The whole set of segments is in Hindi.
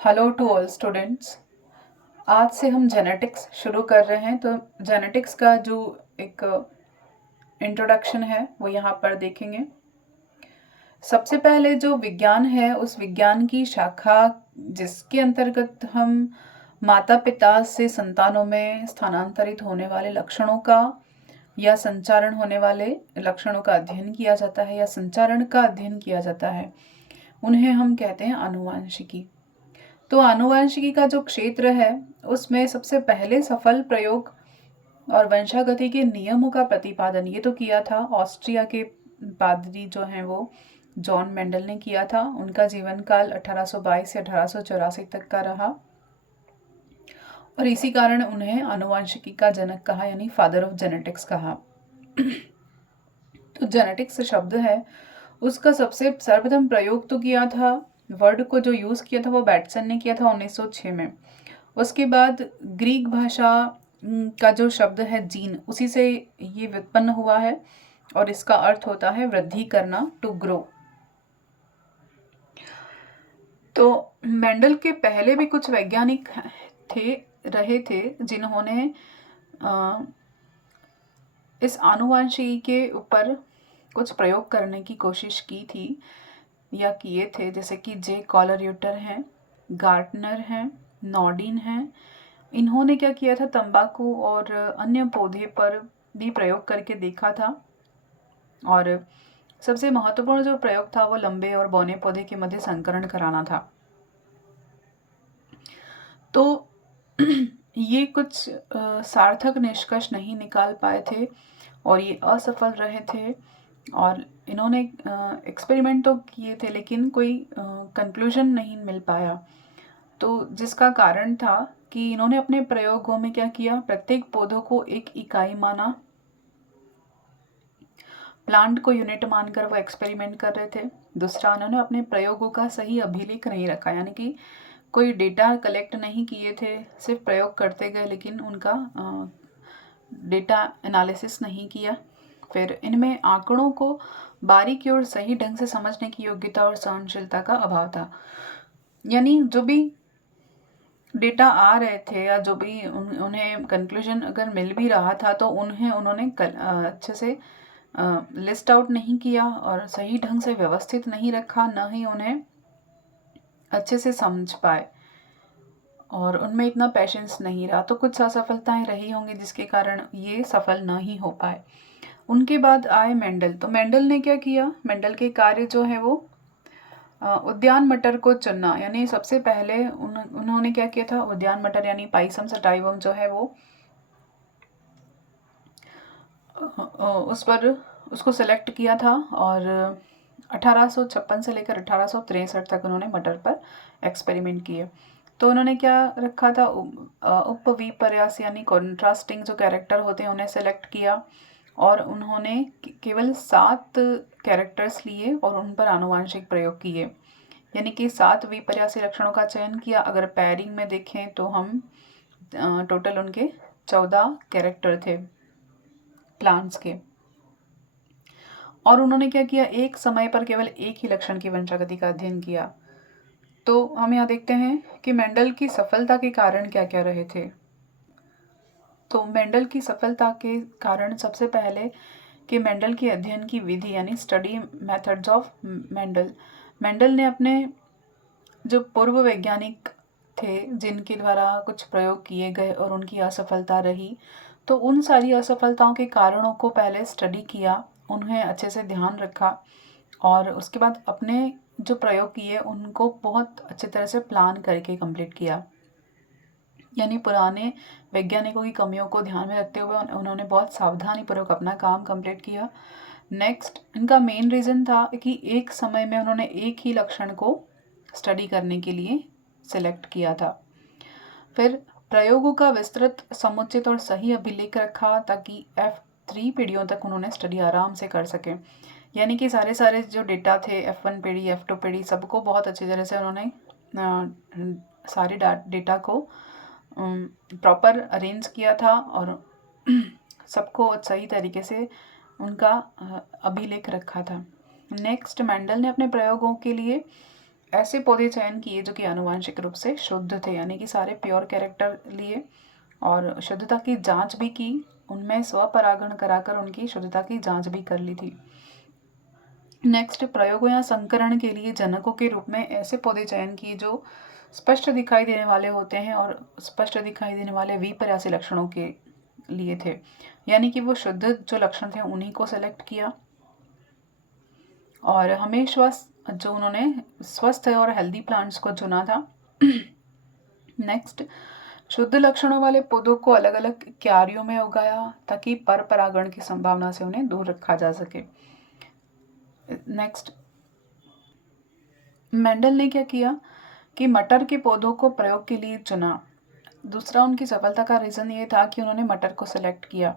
Hello to all students. आज से हम जेनेटिक्स शुरू कर रहे हैं। तो जेनेटिक्स का जो एक इंट्रोडक्शन है वो यहाँ पर देखेंगे। सबसे पहले जो विज्ञान है उस विज्ञान की शाखा जिसके अंतर्गत हम माता पिता से संतानों में स्थानांतरित होने वाले लक्षणों का या संचारण होने वाले लक्षणों का अध्ययन किया जाता है या संचारण का अध्ययन किया जाता है, उन्हें हम कहते हैं आनुवांशिकी। तो आनुवांशिकी का जो क्षेत्र है उसमें सबसे पहले सफल प्रयोग और वंशागति के नियमों का प्रतिपादन ये तो किया था ऑस्ट्रिया के पादरी जो हैं वो जॉन मेंडल ने किया था। उनका जीवन काल 1822 से 1884 तक का रहा और इसी कारण उन्हें आनुवांशिकी का जनक कहा, यानी फादर ऑफ जेनेटिक्स कहा। तो जेनेटिक्स शब्द है उसका सबसे सर्वप्रथम प्रयोग तो किया था, वर्ड को जो यूज़ किया था वो बैटसन ने किया था 1906 में। उसके बाद ग्रीक भाषा का जो शब्द है जीन, उसी से ये व्युत्पन्न हुआ है और इसका अर्थ होता है वृद्धि करना, टू ग्रो। तो मेंडल के पहले भी कुछ वैज्ञानिक रहे थे जिन्होंने इस आनुवांशिकी के ऊपर कुछ प्रयोग करने की कोशिश की थी या किए थे, जैसे कि जे कॉलरयूटर हैं, गार्टनर हैं, नॉर्डिन हैं। इन्होंने क्या किया था, तंबाकू और अन्य पौधे पर भी प्रयोग करके देखा था और सबसे महत्वपूर्ण जो प्रयोग था वो लंबे और बौने पौधे के मध्य संकरण कराना था। तो ये कुछ सार्थक निष्कर्ष नहीं निकाल पाए थे और ये असफल रहे थे और इन्होंने एक्सपेरिमेंट तो किए थे लेकिन कोई कंक्लूजन नहीं मिल पाया। तो जिसका कारण था कि इन्होंने अपने प्रयोगों में क्या किया, प्रत्येक पौधों को एक इकाई माना, प्लांट को यूनिट मानकर वो एक्सपेरिमेंट कर रहे थे। दूसरा, उन्होंने अपने प्रयोगों का सही अभिलेख नहीं रखा, यानी कि कोई डेटा कलेक्ट नहीं किए थे, सिर्फ प्रयोग करते गए लेकिन उनका डेटा एनालिसिस नहीं किया। फिर इनमें आंकड़ों को बारीकी और सही ढंग से समझने की योग्यता और सहनशीलता का अभाव था। यानी जो भी डेटा आ रहे थे या जो भी उन्हें कंक्लूजन अगर मिल भी रहा था तो उन्होंने अच्छे से लिस्ट आउट नहीं किया और सही ढंग से व्यवस्थित नहीं रखा, न ही उन्हें अच्छे से समझ पाए और उनमें इतना पेशेंस नहीं रहा। तो कुछ असफलताएं रही होंगी जिसके कारण ये सफल न ही हो पाए। उनके बाद आए मेंडल। तो मेंडल ने क्या किया, मेंडल के कार्य जो है वो उद्यान मटर को चुनना, यानी सबसे पहले उन्होंने क्या किया था, उद्यान मटर यानी पाइसम सटाइवम जो है वो उस पर उसको सेलेक्ट किया था और 1856 से लेकर 1863 तक उन्होंने मटर पर एक्सपेरिमेंट किए। तो उन्होंने क्या रखा था, उपविपर्यास यानी कॉन्ट्रास्टिंग जो कैरेक्टर होते हैं उन्हें सेलेक्ट किया और उन्होंने केवल 7 कैरेक्टर्स लिए और उन पर आनुवांशिक प्रयोग किए, यानी कि 7 विपर्यासी लक्षणों का चयन किया। अगर पैरिंग में देखें तो हम टोटल उनके 14 कैरेक्टर थे प्लांट्स के। और उन्होंने क्या किया, एक समय पर केवल एक ही लक्षण की वंशागति का अध्ययन किया। तो हम यहाँ देखते हैं कि मेंडल की सफलता के कारण क्या क्या रहे थे। तो मेंडल की सफलता के कारण सबसे पहले कि मेंडल की अध्ययन की विधि यानी study methods of Mendel. Mendel ने अपने जो पूर्व वैज्ञानिक थे जिनके द्वारा कुछ प्रयोग किए गए और उनकी असफलता रही, तो उन सारी असफलताओं के कारणों को पहले स्टडी किया, उन्हें अच्छे से ध्यान रखा और उसके बाद अपने जो प्रयोग किए उनको बहुत अच्छी तरह से प्लान करके कंप्लीट किया। यानी पुराने वैज्ञानिकों की कमियों को ध्यान में रखते हुए उन्होंने बहुत सावधानीपूर्वक अपना काम कंप्लीट किया। नेक्स्ट, इनका मेन रीज़न था कि एक समय में उन्होंने एक ही लक्षण को स्टडी करने के लिए सिलेक्ट किया था। फिर प्रयोगों का विस्तृत, समुचित और सही अभिलेख रखा ताकि F3 पीढ़ियों तक उन्होंने स्टडी आराम से कर सकें। यानी कि सारे जो डेटा थे F1 पीढ़ी, F2 पीढ़ी, सबको बहुत अच्छी तरह से उन्होंने सारे डेटा को प्रॉपर अरेंज किया था और सबको सही तरीके से उनका अभिलेख रखा था। नेक्स्ट, मेंडल ने अपने प्रयोगों के लिए ऐसे पौधे चयन किए जो कि आनुवंशिक रूप से शुद्ध थे, यानी कि सारे प्योर कैरेक्टर लिए और शुद्धता की जांच भी की, उनमें स्वपरागण कराकर उनकी शुद्धता की जांच भी कर ली थी। नेक्स्ट, प्रयोगों या संकरण के लिए जनकों के रूप में ऐसे पौधे चयन किए जो स्पष्ट दिखाई देने वाले होते हैं और स्पष्ट दिखाई देने वाले विपर्यासी लक्षणों के लिए थे, यानी कि वो शुद्ध जो लक्षण थे उन्हीं को सेलेक्ट किया और हमेशा जो उन्होंने स्वस्थ और हेल्दी प्लांट्स को चुना था। नेक्स्ट, शुद्ध लक्षणों वाले पौधों को अलग अलग क्यारियों में उगाया ताकि पर परागण की संभावना से उन्हें दूर रखा जा सके। नेक्स्ट, मेंडल ने क्या किया कि मटर के पौधों को प्रयोग के लिए चुना। दूसरा, उनकी सफलता का रीज़न ये था कि उन्होंने मटर को सेलेक्ट किया।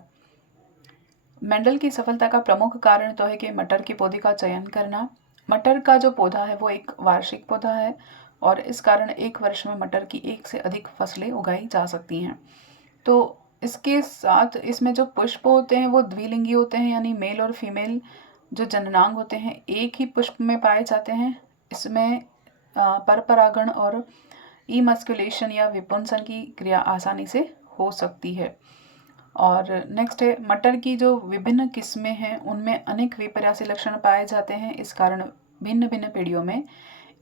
मेंडल की सफलता का प्रमुख कारण तो है कि मटर के पौधे का चयन करना। मटर का जो पौधा है वो एक वार्षिक पौधा है और इस कारण एक वर्ष में मटर की एक से अधिक फसलें उगाई जा सकती हैं। तो इसके साथ इसमें जो पुष्प होते हैं वो द्विलिंगी होते हैं, यानी मेल और फीमेल जो जननांग होते हैं एक ही पुष्प में पाए जाते हैं। इसमें परपरागण और इमस्कुलेशन या विपुंसन की क्रिया आसानी से हो सकती है। और नेक्स्ट है, मटर की जो विभिन्न किस्में हैं उनमें अनेक विपर्यासी लक्षण पाए जाते हैं। इस कारण भिन्न भिन्न पीढ़ियों में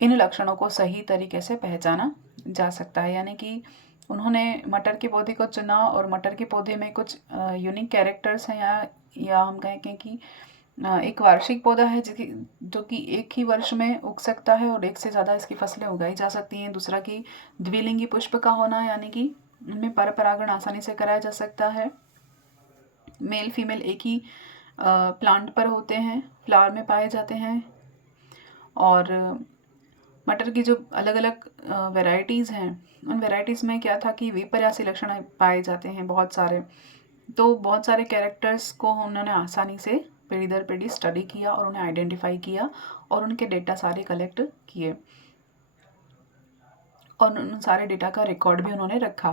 इन लक्षणों को सही तरीके से पहचाना जा सकता है, यानी कि उन्होंने मटर के पौधे को चुना और मटर के पौधे में कुछ यूनिक कैरेक्टर्स हैं या हम कहें कि एक वार्षिक पौधा है जो कि एक ही वर्ष में उग सकता है और एक से ज़्यादा इसकी फसलें उगाई जा सकती हैं। दूसरा कि द्विलिंगी पुष्प का होना, यानी कि उनमें पर परागण आसानी से कराया जा सकता है। मेल फीमेल एक ही प्लांट पर होते हैं, फ्लावर में पाए जाते हैं। और मटर की जो अलग अलग वैरायटीज़ हैं उन वैरायटीज़ में क्या था कि विपर्यासी लक्षण पाए जाते हैं बहुत सारे। तो बहुत सारे कैरेक्टर्स को उन्होंने आसानी से पीढ़ी दर पीढ़ी स्टडी किया और उन्हें आइडेंटिफाई किया और उनके डेटा सारे कलेक्ट किए और उन सारे डेटा का रिकॉर्ड भी उन्होंने रखा।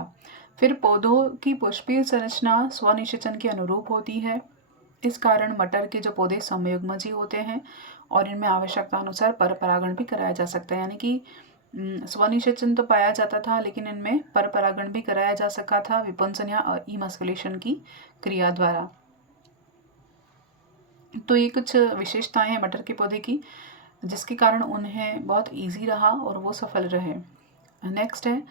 फिर पौधों की पुष्पीय संरचना स्वनिषेचन के अनुरूप होती है। इस कारण मटर के जो पौधे समयुग्मजी होते हैं और इनमें आवश्यकता अनुसार पर परागण भी कराया जा सकता है, यानी कि स्वनिषेचन तो पाया जाता था लेकिन इनमें पर परागण भी कराया जा सका था विपुंसन या इमस्कुलेशन की क्रिया द्वारा। तो ये कुछ विशेषताएं हैं मटर के पौधे की जिसके कारण उन्हें बहुत इजी रहा और वो सफल रहे। नेक्स्ट है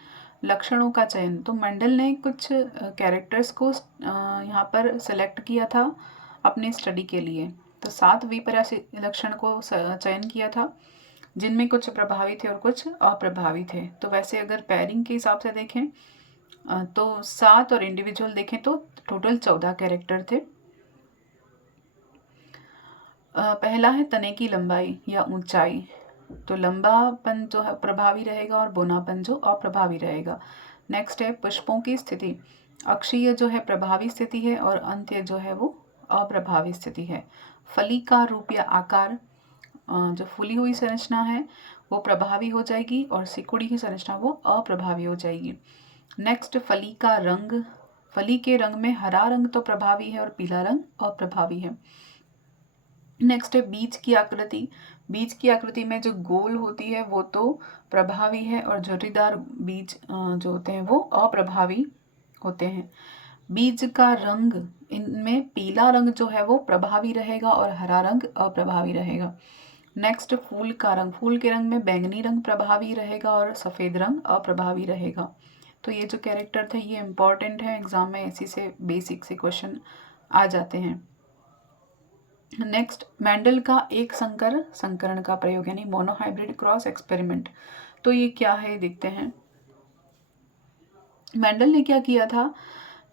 लक्षणों का चयन। तो मेंडल ने कुछ कैरेक्टर्स को यहाँ पर सेलेक्ट किया था अपनी स्टडी के लिए। तो 7 विपर्यासी लक्षण को चयन किया था जिनमें कुछ प्रभावी थे और कुछ अप्रभावी थे। तो वैसे अगर पेयरिंग के हिसाब से देखें तो 7 और इंडिविजुअल देखें तो टोटल 14 कैरेक्टर थे। पहला है तने की लंबाई या ऊंचाई। तो लंबापन जो है प्रभावी रहेगा और बोनापन जो अप्रभावी रहेगा। नेक्स्ट है पुष्पों की स्थिति। अक्षीय जो है प्रभावी स्थिति है और अंत्य जो है वो अप्रभावी स्थिति है। फली का रूप या आकार, जो फूली हुई संरचना है वो प्रभावी हो जाएगी और सिकुड़ी की संरचना वो अप्रभावी हो जाएगी। नेक्स्ट, फली का रंग। फली के रंग में हरा रंग तो प्रभावी है और पीला रंग अप्रभावी है। नेक्स्ट है बीज की आकृति। बीज की आकृति में जो गोल होती है वो तो प्रभावी है और झुर्रीदार बीज जो होते हैं वो अप्रभावी होते हैं। बीज का रंग, इनमें पीला रंग जो है वो प्रभावी रहेगा और हरा रंग अप्रभावी रहेगा। नेक्स्ट, फूल का रंग। फूल के रंग में बैंगनी रंग प्रभावी रहेगा और सफ़ेद रंग अप्रभावी रहेगा। तो ये जो कैरेक्टर थे ये इम्पॉर्टेंट है, एग्जाम में इसी से बेसिक से क्वेश्चन आ जाते हैं। नेक्स्ट, मेंडल का एक संकर संकरण का प्रयोग यानी मोनोहाइब्रिड क्रॉस एक्सपेरिमेंट। तो ये क्या है देखते हैं। मेंडल ने क्या किया था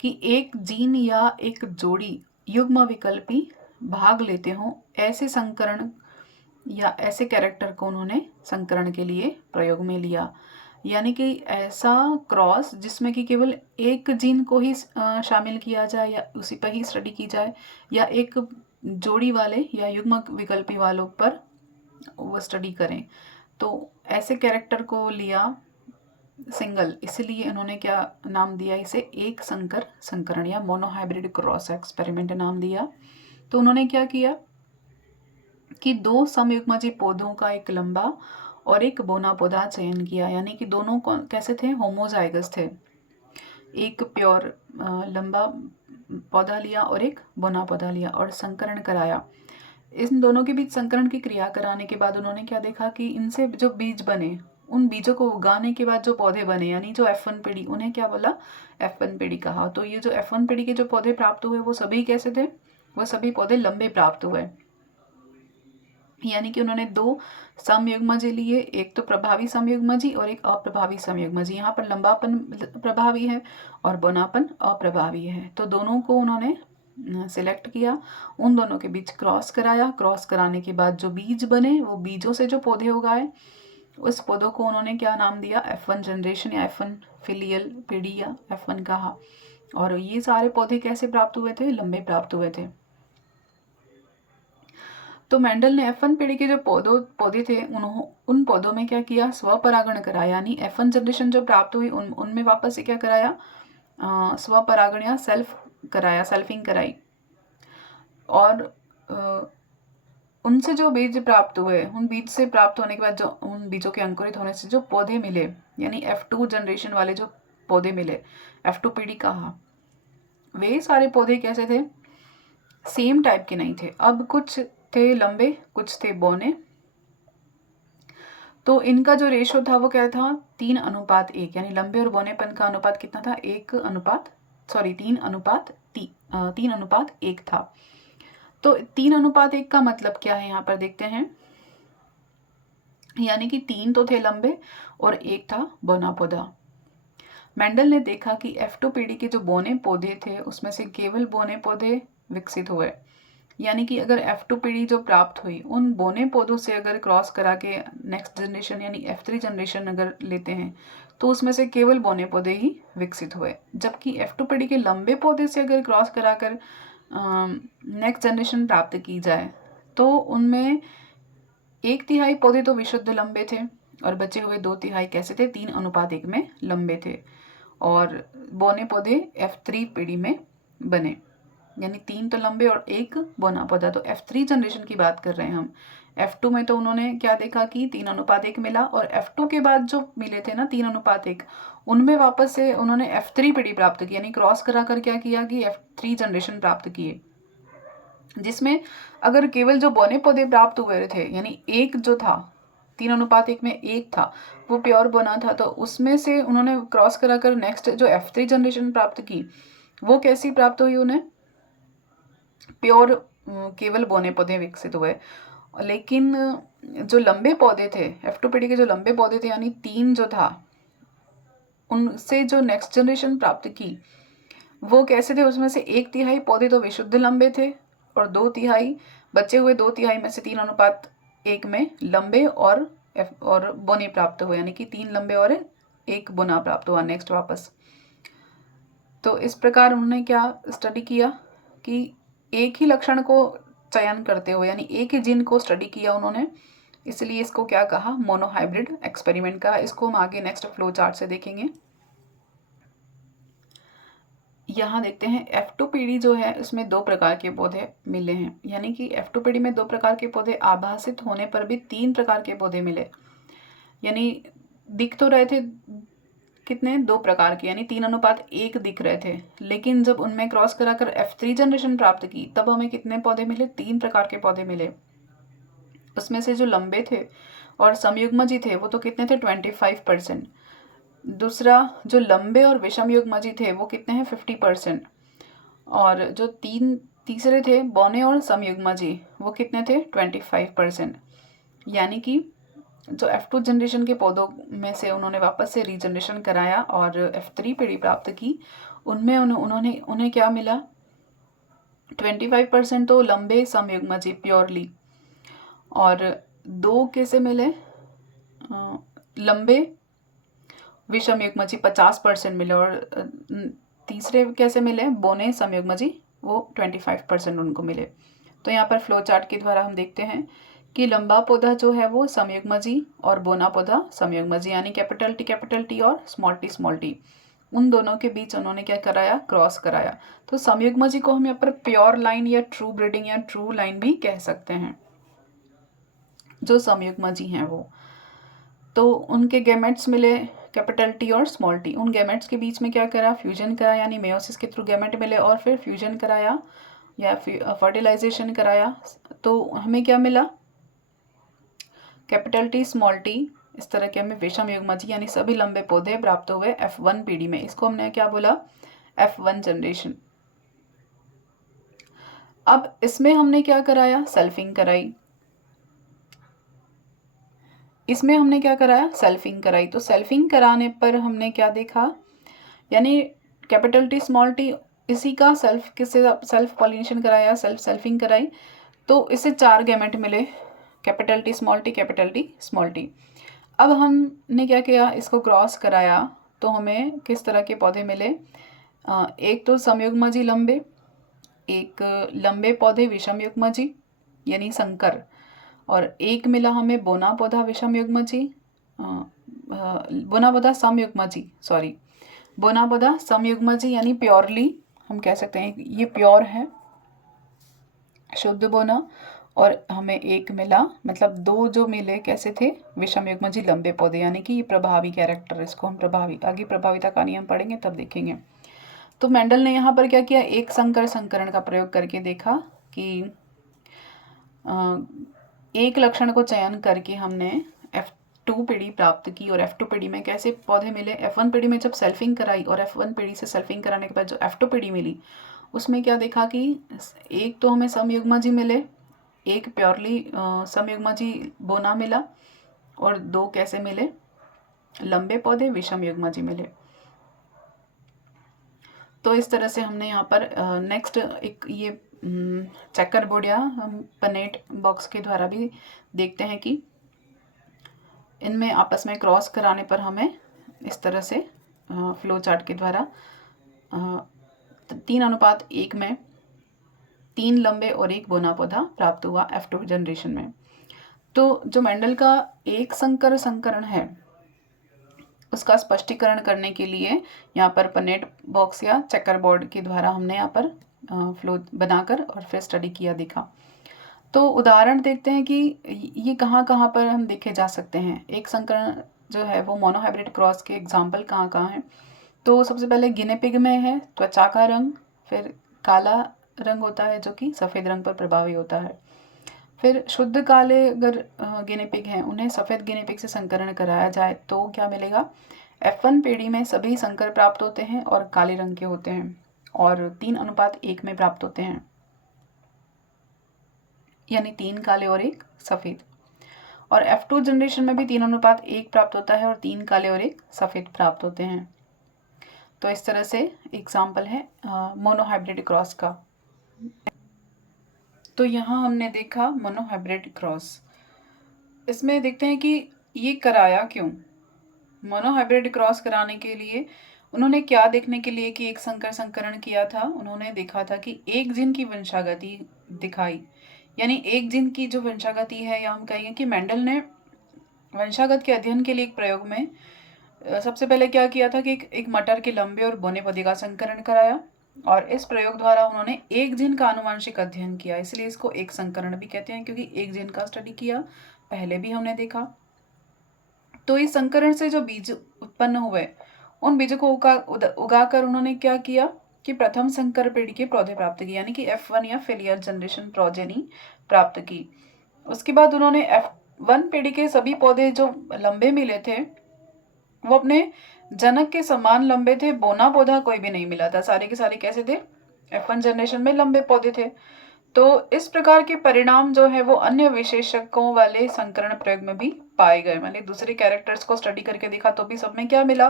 कि एक जीन या एक जोड़ी युग्म विकल्पी भाग लेते हों ऐसे संकरण या ऐसे कैरेक्टर को उन्होंने संकरण के लिए प्रयोग में लिया, यानी कि ऐसा क्रॉस जिसमें कि केवल एक जीन को ही शामिल किया जाए या उसी पर ही स्टडी की जाए या एक जोड़ी वाले या युग्म विकल्पी वालों पर वो स्टडी करें। तो ऐसे कैरेक्टर को लिया सिंगल, इसलिए उन्होंने क्या नाम दिया इसे, एक संकर संकरण या मोनोहाइब्रिड क्रॉस एक्सपेरिमेंट नाम दिया। तो उन्होंने क्या किया कि 2 समयुग्मजी पौधों का एक लंबा और एक बोना पौधा चयन किया, यानी कि दोनों कैसे थे, होमोजाइगस थे। एक प्योर लंबा पौधा लिया और एक बोना पौधा लिया और संकरण कराया। इन दोनों के बीच संकरण की क्रिया कराने के बाद उन्होंने क्या देखा कि इनसे जो बीज बने, उन बीजों को उगाने के बाद जो पौधे बने, यानी जो F1 पीढ़ी, उन्हें क्या बोला, F1 पीढ़ी कहा। तो ये जो F1 पीढ़ी के जो पौधे प्राप्त हुए वो सभी कैसे थे, वो सभी पौधे लंबे प्राप्त हुए। यानी कि उन्होंने दो समयुग्मजी लिए, एक तो प्रभावी समयुग्मजी और एक अप्रभावी समयुग्मजी। यहाँ पर लंबापन प्रभावी है और बोनापन अप्रभावी है, तो दोनों को उन्होंने सिलेक्ट किया, उन दोनों के बीच क्रॉस कराया। क्रॉस कराने के बाद जो बीज बने, वो बीजों से जो पौधे उगाए, उस पौधों को उन्होंने क्या नाम दिया, F1 जनरेशन या F1 फिलियल पीढ़ी या F1 कहा। और ये सारे पौधे कैसे प्राप्त हुए थे, लंबे प्राप्त हुए थे। तो मेंडल ने F1 पीढ़ी के जो पौधे थे, उन पौधों में क्या किया, स्वपरागण कराया, यानी F1 जनरेशन जो प्राप्त हुई उनमें वापस से क्या कराया, स्वपरागण या सेल्फिंग कराई। और उनसे जो बीज प्राप्त हुए, उन बीज से प्राप्त होने के बाद जो उन बीजों के अंकुरित होने से जो पौधे मिले, यानी F2 जनरेशन वाले जो पौधे मिले, F2 पीढ़ी कहा, वे सारे पौधे कैसे थे, सेम टाइप के नहीं थे। अब कुछ थे लंबे, कुछ थे बौने। तो इनका जो रेशो था वो क्या था, 3:1, यानी लंबे और बौनेपन का अनुपात कितना था, 3:1 था। तो 3:1 का मतलब क्या है, यहाँ पर देखते हैं, यानी कि 3 तो थे लंबे और 1 था बौना पौधा। मेंडल ने देखा कि F2 पीढ़ी के जो बौने पौधे थे, उसमें से केवल बौने पौधे विकसित हुए। यानी कि अगर F2 पीढ़ी जो प्राप्त हुई, उन बौने पौधों से अगर क्रॉस करा के नेक्स्ट जनरेशन यानी F3 जनरेशन अगर लेते हैं, तो उसमें से केवल बौने पौधे ही विकसित हुए। जबकि F2 पीढ़ी के लंबे पौधे से अगर क्रॉस कराकर नेक्स्ट जनरेशन प्राप्त की जाए, तो उनमें 1/3 पौधे तो विशुद्ध लंबे थे और बचे हुए 2/3 कैसे थे, 3:1 में लंबे थे। और बौने पौधे F3 पीढ़ी में बने, यानी 3 तो लंबे और 1 बौना पौधा। तो F3 जनरेशन की बात कर रहे हैं हम। F2 में तो उन्होंने क्या देखा कि 3:1 मिला, और F2 के बाद जो मिले थे ना 3:1, उनमें वापस से उन्होंने F3 पीढ़ी प्राप्त की, यानी क्रॉस करा कर क्या किया कि F3 जनरेशन प्राप्त किए, जिसमें अगर केवल जो बौने पौधे प्राप्त हुए थे, यानी एक जो था 3:1 में 1 था, वो प्योर बौना था, तो उसमें से उन्होंने क्रॉस करा कर नेक्स्ट जो F3 जनरेशन प्राप्त की, वो कैसी प्राप्त हुई, उन्हें प्योर केवल बौने पौधे विकसित हुए। लेकिन जो लंबे पौधे थे, F2 पीढ़ी के जो लंबे पौधे थे, यानी 3 जो था, उनसे जो नेक्स्ट जनरेशन प्राप्त की, वो कैसे थे, उसमें से 1/3 पौधे तो विशुद्ध लंबे थे और 2/3 बचे हुए 2/3 में से 3:1 में लंबे और बौने प्राप्त हुए, यानी कि 3 लंबे और 1 बौना प्राप्त हुआ नेक्स्ट वापस। तो इस प्रकार उन्होंने क्या स्टडी किया कि एक ही लक्षण को चयन करते हुए, यानी एक ही जीन को स्टडी किया उन्होंने, इसलिए इसको क्या कहा, मोनोहाइब्रिड एक्सपेरिमेंट कहा। इसको हम आगे नेक्स्ट फ्लो चार्ट से देखेंगे। यहाँ देखते हैं F2 पीढ़ी जो है, उसमें 2 प्रकार के पौधे मिले हैं, यानी कि F2 पीढ़ी में 2 प्रकार के पौधे आभासित होने पर भी 3 प्रकार के पौधे मिले, यानी दिख तो रहे थे कितने, 2 प्रकार के, यानी 3:1 दिख रहे थे, लेकिन जब उनमें क्रॉस कराकर F3 जनरेशन प्राप्त की, तब हमें कितने पौधे मिले, 3 प्रकार के पौधे मिले। उसमें से जो लंबे थे और समयुग्मजी थे, वो तो कितने थे, 25%। दूसरा जो लंबे और विषमयुग्मजी थे, वो कितने हैं, 50%। और जो तीसरे थे बौने और समयुग्मजी, वो कितने थे, 25%। यानी कि जो F2 जनरेशन के पौधों में से उन्होंने वापस से रीजनरेशन कराया और F3 पीढ़ी प्राप्त की, उनमें उन्हें क्या मिला, 25% तो लंबे समयुग्मजी प्योरली, और 2 कैसे मिले, लंबे विषमयुग्मजी 50% मिले, और तीसरे कैसे मिले, बौने समयुग्मजी, वो 25% उनको मिले। तो यहाँ पर फ्लो चार्ट के द्वारा हम देखते हैं कि लंबा पौधा जो है वो समयुग्मजी और बोना पौधा समयुग्मजी, यानी कैपिटल टी और स्मॉल टी, उन दोनों के बीच उन्होंने क्या कराया, क्रॉस कराया। तो समयुग्मजी को हम यहाँ पर प्योर लाइन या ट्रू ब्रीडिंग या ट्रू लाइन भी कह सकते हैं, जो समयुग्मजी हैं वो। तो उनके गैमेट्स मिले कैपिटल टी और स्मॉल टी। उन गैमेट्स के बीच में क्या करा, फ्यूजन करा, यानी मेयोसिस के थ्रू गैमेट मिले और फिर फ्यूजन कराया या फर्टिलाइजेशन कराया। तो हमें क्या मिला, कैपिटल टी स्मॉल टी, इस तरह के हमें विषम युग्मजी यानी सभी लंबे पौधे प्राप्त हुए F1 पीढ़ी में। इसको हमने क्या बोला, F1 जनरेशन। अब इसमें हमने क्या कराया, सेल्फिंग कराई। इसमें हमने क्या कराया, सेल्फिंग कराई। तो सेल्फिंग कराने पर हमने क्या देखा, यानी कैपिटल टी स्मॉल टी इसी का सेल्फ पॉलिनेशन कराया, सेल्फिंग कराई। तो इससे 4 गैमेट मिले, capital T small T, capital T small T. अब हमने क्या किया, इसको क्रॉस कराया तो हमें किस तरह के पौधे मिले, एक तो समयुग्मजी लंबे, एक लंबे पौधे विषम युग्मजी यानी संकर, और एक मिला हमें बोना पौधा विषम युग्मजी, बोना पौधा समयुग्मजी, सॉरी बोना पौधा समयुग्मजी यानी प्योरली हम कह सकते हैं ये प्योर है, शुद्ध बोना। और हमें एक मिला, मतलब 2 जो मिले कैसे थे, विषम युग्मजी लंबे पौधे, यानी कि ये प्रभावी कैरेक्टर, इसको हम प्रभावी, आगे प्रभाविता का नियम पढ़ेंगे तब देखेंगे। तो मेंडल ने यहाँ पर क्या किया, एक संकर संकरण का प्रयोग करके देखा कि एक लक्षण को चयन करके हमने F2 पीढ़ी प्राप्त की। और F2 पीढ़ी में कैसे पौधे मिले, F1 पीढ़ी में जब सेल्फिंग कराई और F1 पीढ़ी से सेल्फिंग कराने के बाद जो F2 पीढ़ी मिली उसमें क्या देखा कि एक तो हमें समयुग्मजी मिले, एक प्योरली समयुग्मजी बोना मिला, और 2 कैसे मिले, लंबे पौधे विषम युग्मजी मिले। तो इस तरह से हमने यहाँ पर नेक्स्ट एक ये चेकर बोर्ड या हम पनेट बॉक्स के द्वारा भी देखते हैं कि इनमें आपस में क्रॉस कराने पर हमें इस तरह से फ्लो चार्ट के द्वारा 3:1 में 3 लंबे और 1 बोना पौधा प्राप्त हुआ F2 जनरेशन में। तो जो मेंडल का एक संकर संकरण है उसका स्पष्टीकरण करने के लिए यहाँ पर पनेट बॉक्स या चेकर बोर्ड के द्वारा हमने यहाँ पर फ्लो बनाकर और फिर स्टडी किया देखा। तो उदाहरण देखते हैं कि ये कहाँ कहाँ पर हम देखे जा सकते हैं। एक संकरण जो है वो मोनोहाइब्रिड क्रॉस के एग्जाम्पल कहाँ कहाँ हैं। तो सबसे पहले गिने पिग में है त्वचा का रंग, फिर काला रंग होता है जो कि सफ़ेद रंग पर प्रभावी होता है। फिर शुद्ध काले अगर गिने पिग हैं उन्हें सफ़ेद गिने पिग से संकरण कराया जाए तो क्या मिलेगा, F1 पीढ़ी में सभी संकर प्राप्त होते हैं और काले रंग के होते हैं और 3:1 में प्राप्त होते हैं, यानी 3 काले और 1 सफ़ेद। और F2 जनरेशन में भी 3:1 प्राप्त होता है और 3 काले और 1 सफ़ेद प्राप्त होते हैं। तो इस तरह से एग्जाम्पल है मोनोहाइब्रिड क्रॉस का। तो यहाँ हमने देखा मोनोहाइब्रिड क्रॉस। इसमें देखते हैं कि ये कराया क्यों। मोनोहाइब्रिड क्रॉस कराने के लिए उन्होंने क्या देखने के लिए कि एक संकर संकरण किया था, उन्होंने देखा था कि एक जीन की वंशागति दिखाई, यानी एक जीन की जो वंशागति है, या हम कहेंगे कि मेंडल ने वंशागत के अध्ययन के लिए एक प्रयोग में सबसे पहले क्या किया था कि एक मटर के लंबे और बोने पौधे का संकरण कराया और इस प्रयोग द्वारा उन्होंने एक जीन का आनुवंशिक अध्ययन किया, इसलिए इसको एक संकरण भी कहते हैं क्योंकि एक जीन का स्टडी किया, पहले भी हमने देखा। तो इस संकरण से जो बीज उत्पन्न हुए उन बीजों को उगाकर उन्होंने क्या किया कि प्रथम संकर पीढ़ी के पौधे प्राप्त किए, यानी कि F1 या फिलियर जनरेशन प्रोजेनी प्राप्त की। उसके बाद उन्होंने F1 पीढ़ी के सभी पौधे जो लंबे मिले थे वो अपने जनक के समान लंबे थे, बोना पौधा कोई भी नहीं मिला था, सारे के सारे कैसे थे, F1 जनरेशन में लंबे पौधे थे। तो इस प्रकार के परिणाम जो है वो अन्य विशेषकों वाले संकरण प्रयोग में भी पाए गए। मैंने दूसरे कैरेक्टर्स को स्टडी करके देखा तो भी सब में क्या मिला,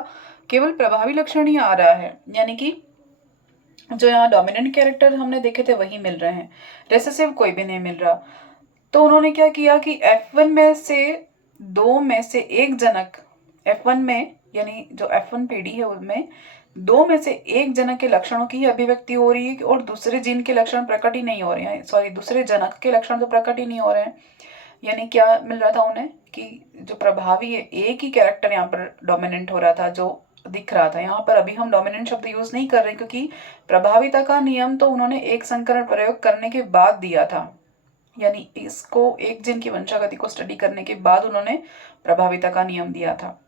केवल प्रभावी लक्षण ही आ रहा है, यानी कि जो यहाँ डोमिनेंट कैरेक्टर हमने देखे थे वही मिल रहे हैं, रेसेसिव कोई भी नहीं मिल रहा। तो उन्होंने क्या किया कि F1 में से 2 में से एक जनक F1 में, यानी जो F1 पीढ़ी है उनमें 2 में से एक जनक के लक्षणों की ही अभिव्यक्ति हो रही है और दूसरे जीन के लक्षण प्रकट ही नहीं हो रहे हैं, सॉरी दूसरे जनक के लक्षण तो प्रकट ही नहीं हो रहे हैं। यानी क्या मिल रहा था उन्हें कि जो प्रभावी है एक ही कैरेक्टर यहाँ पर डोमिनेंट हो रहा था जो दिख रहा था। यहाँ पर अभी हम डोमिनेंट शब्द यूज नहीं कर रहे क्योंकि प्रभाविता का नियम तो उन्होंने एक संकरण प्रयोग करने के बाद दिया था, यानी इसको एक जीन की वंशागति को स्टडी करने के बाद उन्होंने प्रभाविता का नियम दिया था।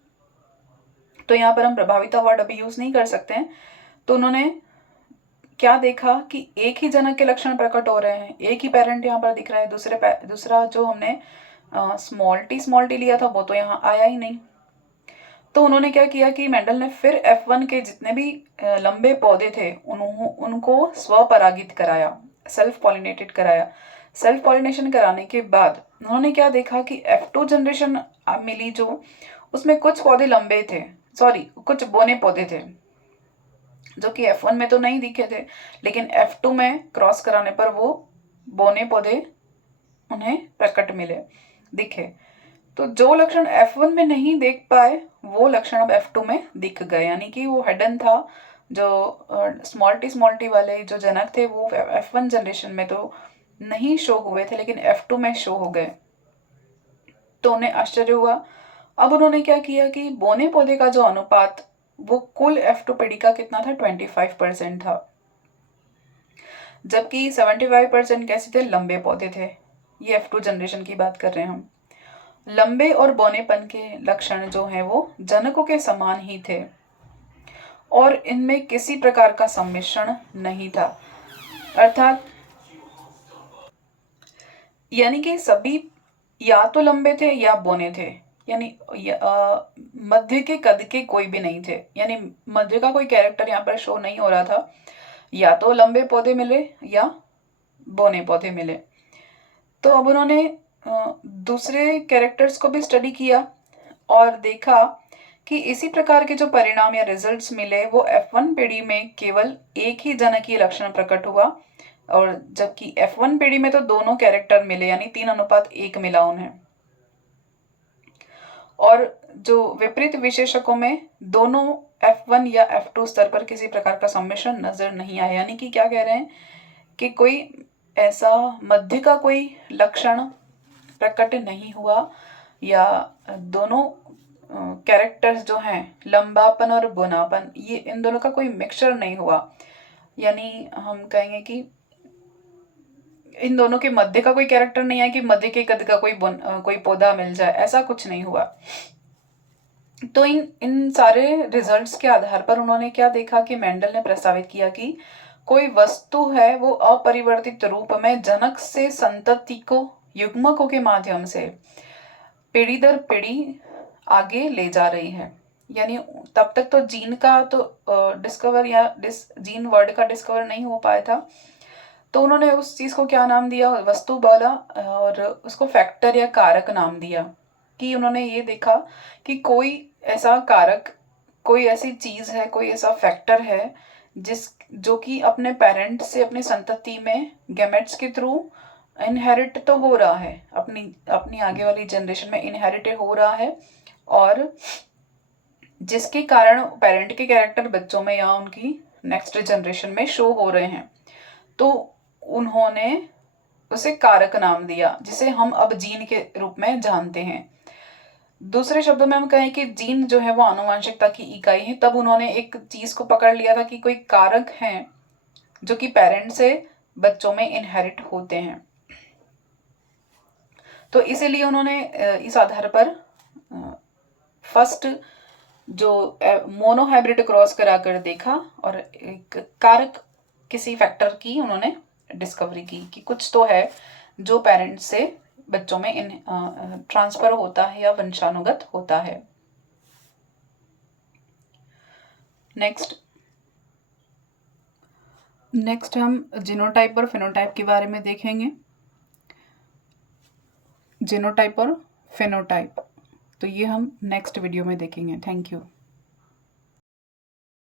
तो यहाँ पर हम प्रभाविता वर्ड अभी यूज नहीं कर सकते हैं। तो उन्होंने क्या देखा कि एक ही जनक के लक्षण प्रकट हो रहे हैं, एक ही पेरेंट यहाँ पर दिख रहा है, दूसरा जो हमने स्मॉल टी लिया था वो तो यहाँ आया ही नहीं। तो उन्होंने क्या किया कि मेंडल ने फिर F1 के जितने भी लंबे पौधे थे उनको स्वपरागित कराया, सेल्फ पॉलिनेटेड कराया। सेल्फ पॉलिनेशन कराने के बाद उन्होंने क्या देखा कि F2 जनरेशन मिली जो, उसमें कुछ पौधे लंबे थे, सॉरी कुछ बोने पौधे थे जो कि F1 में तो नहीं दिखे थे, लेकिन F2 में क्रॉस कराने पर वो बोने पौधे उन्हें प्रकट दिखे। तो जो लक्षण F1 में नहीं देख पाए वो लक्षण अब F2 में दिख गए, यानी कि वो हिडन था। जो स्मॉल टी वाले जो जनक थे वो F1 जनरेशन में तो नहीं शो हुए थे, लेकिन F2 में शो हो गए। तो उन्हें आश्चर्य हुआ। अब उन्होंने क्या किया कि बोने पौधे का जो अनुपात वो कुल F2 पीढ़ी का कितना था, 25% था, जबकि 75% कैसे थे, लंबे पौधे थे। ये F2 जनरेशन की बात कर रहे हैं हम। लंबे और बौनेपन के लक्षण जो हैं वो जनकों के समान ही थे और इनमें किसी प्रकार का सम्मिश्रण नहीं था, अर्थात यानी कि सभी या तो लंबे थे या बौने थे, यानी मध्य के कद के कोई भी नहीं थे, यानी मध्य का कोई कैरेक्टर यहाँ पर शो नहीं हो रहा था। या तो लंबे पौधे मिले या बौने पौधे मिले। तो अब उन्होंने दूसरे कैरेक्टर्स को भी स्टडी किया और देखा कि इसी प्रकार के जो परिणाम या रिजल्ट्स मिले वो F1 पीढ़ी में केवल एक ही जनकीय लक्षण प्रकट हुआ, और जबकि F1 पीढ़ी में तो दोनों कैरेक्टर मिले, यानी 3:1 मिला उन्हें। और जो विपरीत विशेषकों में दोनों F1 या F2 स्तर पर किसी प्रकार का सम्मिश्रण नजर नहीं आया, यानी कि क्या कह रहे हैं कि कोई ऐसा मध्य का कोई लक्षण प्रकट नहीं हुआ, या दोनों कैरेक्टर्स जो हैं लंबापन और बोनापन, ये इन दोनों का कोई मिक्सचर नहीं हुआ, यानी हम कहेंगे कि इन दोनों के मध्य का कोई कैरेक्टर नहीं है कि मध्य के कद का कोई पौधा मिल जाए, ऐसा कुछ नहीं हुआ। तो इन सारे रिजल्ट्स के आधार पर उन्होंने क्या देखा कि मेंडल ने प्रस्तावित किया कि कोई वस्तु है वो अपरिवर्तित रूप में जनक से संतति को युग्मकों के माध्यम से पीढ़ी दर पीढ़ी आगे ले जा रही है। यानी तब तक तो जीन का तो डिस्कवर या जीन वर्ड का डिस्कवर नहीं हो पाया था। तो उन्होंने उस चीज को क्या नाम दिया, वस्तु बोला, और उसको फैक्टर या कारक नाम दिया। कि उन्होंने ये देखा कि कोई ऐसा कारक, कोई ऐसी चीज है, कोई ऐसा फैक्टर है जो कि अपने पेरेंट से अपनी संतति में गैमेट्स के थ्रू इनहेरिट तो हो रहा है, अपनी आगे वाली जनरेशन में इनहेरिट हो रहा है, और जिसके कारण पेरेंट के कैरेक्टर बच्चों में या उनकी नेक्स्ट जनरेशन में शो हो रहे हैं। तो उन्होंने उसे कारक नाम दिया, जिसे हम अब जीन के रूप में जानते हैं। दूसरे शब्दों में हम कहें कि जीन जो है वो आनुवंशिकता की इकाई है। तब उन्होंने एक चीज को पकड़ लिया था कि कोई कारक हैं जो कि पेरेंट से बच्चों में इनहेरिट होते हैं। तो इसीलिए उन्होंने इस आधार पर फर्स्ट जो मोनोहाइब्रिड क्रॉस कराकर देखा और एक कारक किसी फैक्टर की उन्होंने डिस्कवरी की कि कुछ तो है जो पेरेंट्स से बच्चों में ट्रांसफर होता है या वंशानुगत होता है। नेक्स्ट हम जीनोटाइप और फिनोटाइप के बारे में देखेंगे। जीनोटाइप और फिनोटाइप, तो ये हम नेक्स्ट वीडियो में देखेंगे। Thank you.